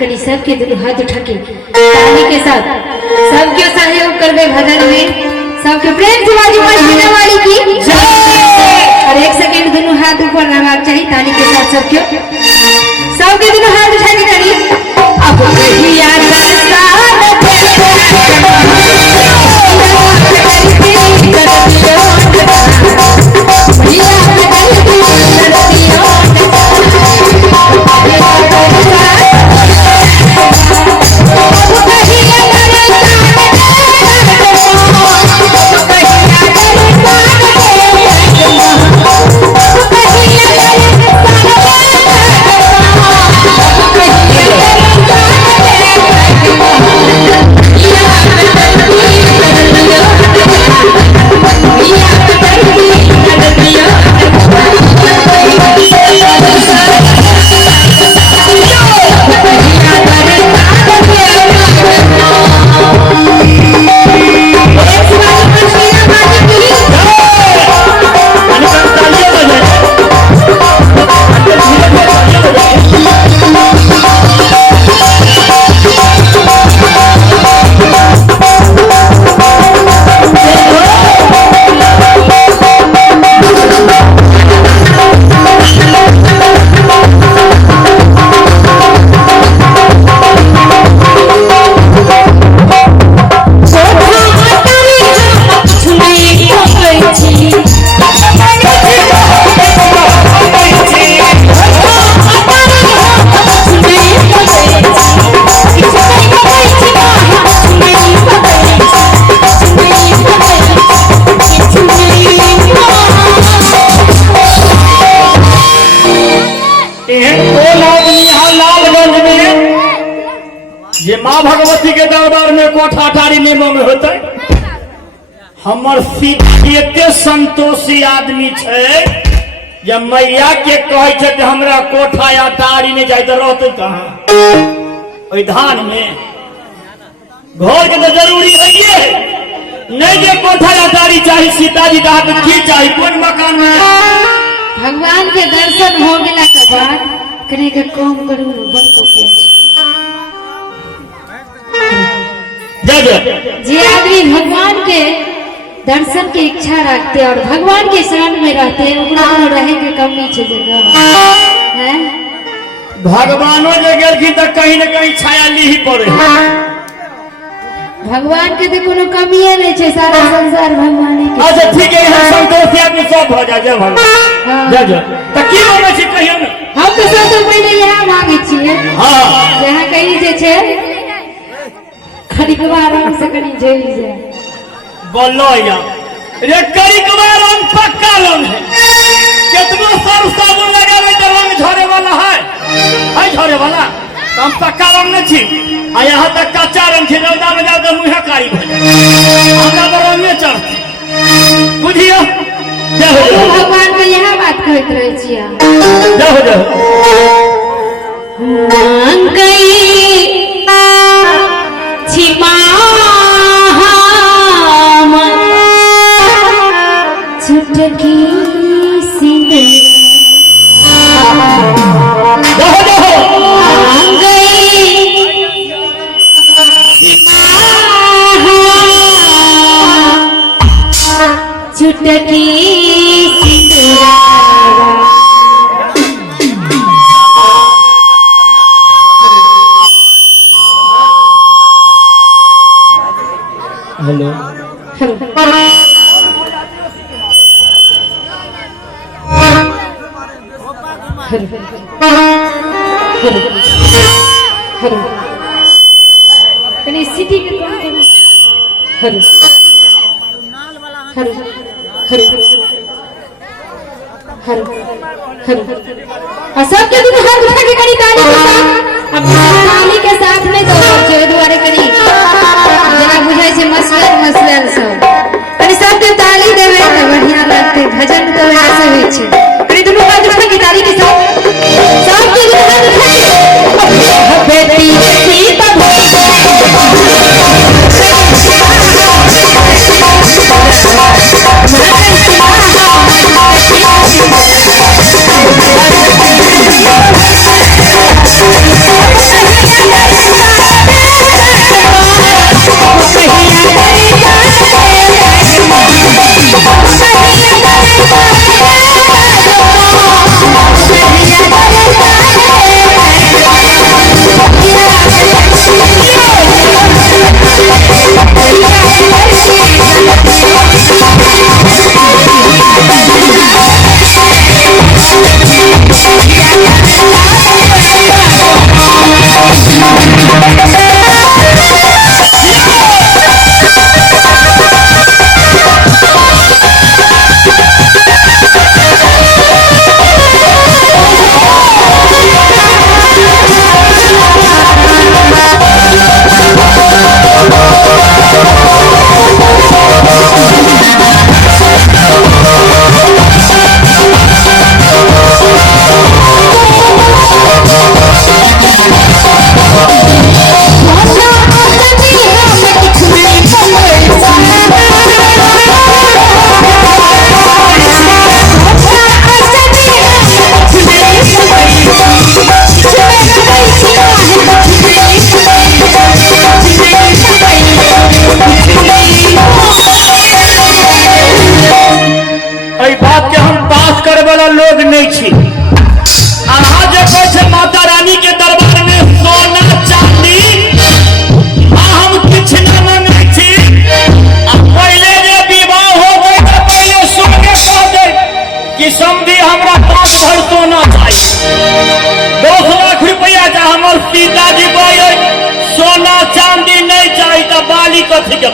करी सबके दोनों हाथ उठा के ताली के साथ सबके सहयोग करवे भजन में सबके प्रेम से बाजी मस्ती वाली की जय। और एक सेकंड दोनों हाथ ऊपर रहना चाहिए ताली के साथ सबके दोनों हाथ उठा के करी अब कहिया माँ भगवती के दरबार में कोठा अटारी में मंग होते हमर एते संतोषी आदमी छे जब मैया के कहे छे कि हमरा कोठा अटारी में जाए तो रहते कहाँ धान में घर के तो जरूरी है नहीं जे कोठा अटारी चाहिए सीताजी का हाथ की चाहिए कौन मकान में भगवान के दर्शन हो गया के बाद कने के काम करू बड़ को किया जे आदमी भगवान के दर्शन की इच्छा रखते और भगवान के शरण में रहते रहे के कमी छे जगह है भगवानो जगह की तो कहीं न कहीं छाया ली ही पड़े भगवान के तो कोनो कमी नहीं छे सारा संसार भगवान के। अच्छा ठीक है हम संतोषी आदमी सब हो जाए जय भगवान जय जय तो की मांगे छी कहियो न हम तो सब तो पहले यहां मांगे छिए हां जहां कहीं जे छे खरीकवा रंग से कहीं जेल जाए बोलो या रे करीकवा रंग पक्का रंग है कितनो सर साबुन लगावे तो रंग झरे वाला है झरे वाला तो हम पक्का रंग नहीं छी आ यहाँ तक कच्चा रंग छी रौदा में जाओ तो मुँह कारी हो जाए हमरा तो रंगे चढ़ती बुझियो भगवान के यहाँ बात कहते रहे छिया जाओ जाओ चुटकी चुटकी हेलो सिटी के हर हर हर हर हर और सबके दिन हाथ उठा के करी ताली के साथ अपनी ताली के साथ में तो जो द्वारे करी जना बुझाई से मसलन सब अरे सबके ताली देवे तो बढ़िया लगते भजन तो ऐसे होई छे अरे दोनों हाथ उठा के ताली के साथ सबके दिन हाथ उठा के बेटी बेटी तब Thank you.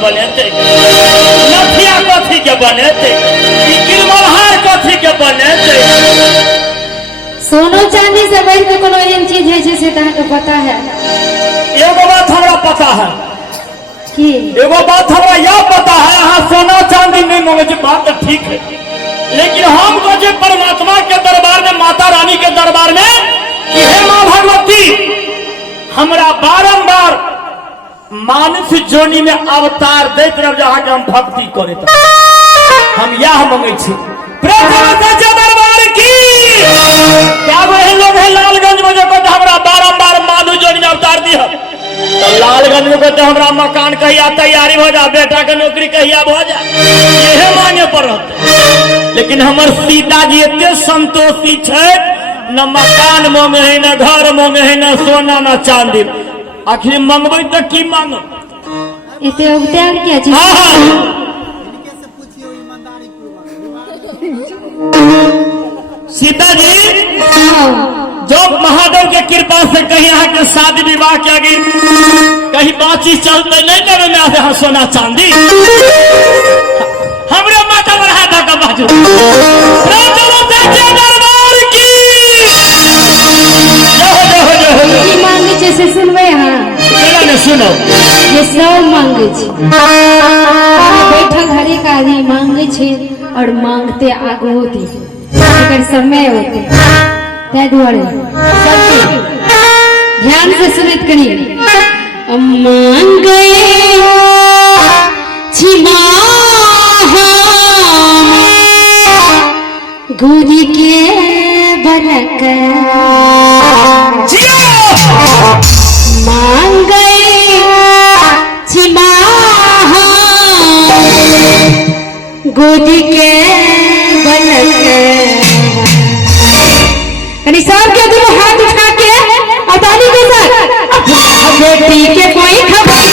बनेते, नथिया कथी के बनेते, गिरमलहार कथी के बनेते। सोनो चांदी से बढ़ के कोनो एहन चीज है जैसे तहके पता है? एगो बात हमरा पता है कि एगो बात हमरा यह पता है, यहाँ सोना चांदी नहीं मांगे छी, बात तो ठीक है, लेकिन हम तो जो परमात्मा के दरबार में, माता रानी के दरबार में, कि हे माँ भगवती हमरा बारंबार मानस जोनी में अवतार देत रह, जहाँ के हम भक्ति करे, हम यह मांगे छी दरबार की। क्या वही लोग है लालगंज में जो कहते हमरा बारंबार मानव जोनी में अवतार दी है, तो लालगंज में कहते हमरा मकान कहिया तैयारी हो जा, बेटा के नौकरी कहिया हो जा, यह मांगे पर रहते। लेकिन हमर सीता जी इतने संतोषी है, न मकान मांगे है, न घर मांगे है, न सोना न चांदी। आखिर मांगबे तो की मांग, इतने उगत्याग क्या चीज? सीता जी जो महादेव के कृपा से कहीं यहाँ के शादी विवाह किया गई, कहीं बातचीत चलते नहीं देवे में आते हैं सोना चांदी, हमरे माता बढ़ा था का बाजू दरबार की मांगे जैसे सुनवे। हाँ सुनो, ये सब मांगे बैठा घरे का आदमी मांगे छे और मांगते आगे होती समय होते, ध्यान से सुनित करी। मांगे गुरी के बनक मांगे गोदी के बनक। सबके दोनों हाथ उठा के अदानी के साथ बेटी के कोई खबर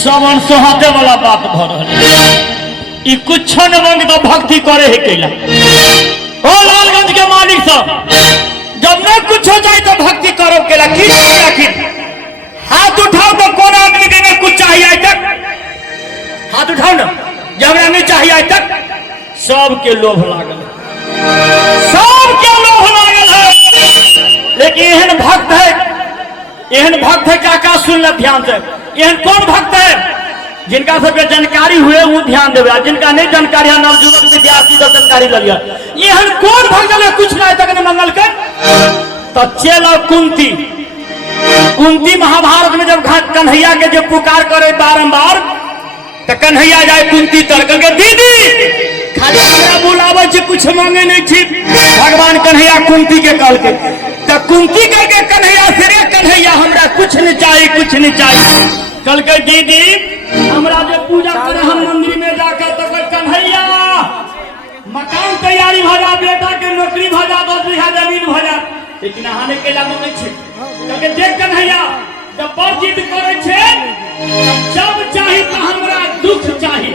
सब अनसोहाते वाला बात भ रहा है। कुछ न मांग तो भक्ति करे है कैला। ओ लालगंज के मालिक साहब, जब न कुछ हो जाए तो भक्ति करो कैला। आखिर हाथ उठाओ तो कौन आदमी के नहीं कुछ चाहिए आज तक? हाथ उठाओ ना, जब नहीं चाहिए आज तक। सबके लोभ लागल, सबके लोभ लागल है। लेकिन एहन भक्त है, एहन भक्त है क्या सुन ले ध्यान से। एहन कौन भक्त है जिनका सबके जानकारी हुए वो ध्यान देवे, जिनका नहीं जानकारी है नवजुवक विद्यार्थी सब जानकारी लिया। एहन कौन भक्त है कुछ नहीं तक ने मंगल कर? तो चलो कुंती, कुंती महाभारत में जब कन्हैया के जो पुकार करे बारंबार, तो कन्हैया जाए कुंती तर करके दीदी खाली हमरा बुलावे छी, कुछ मांगे नहीं थी। भगवान कन्हैया कुंती के कल के तो कुंती करके कन्हैया से रे कन्हैया हमरा कुछ नहीं चाहिए, कुछ नहीं चाहिए। कल के दीदी हमरा जो पूजा करे हम मंदिर में जाकर तो कन्हैया मकान तैयारी भ जा, बेटा के नौकरी भ जा, 10 बीघा जमीन भ जा। लेकिन नहाने के ला मांगे छे क्योंकि देख कन्हैया जब बात जिद करे छे जब चाही तो हमरा दुख चाही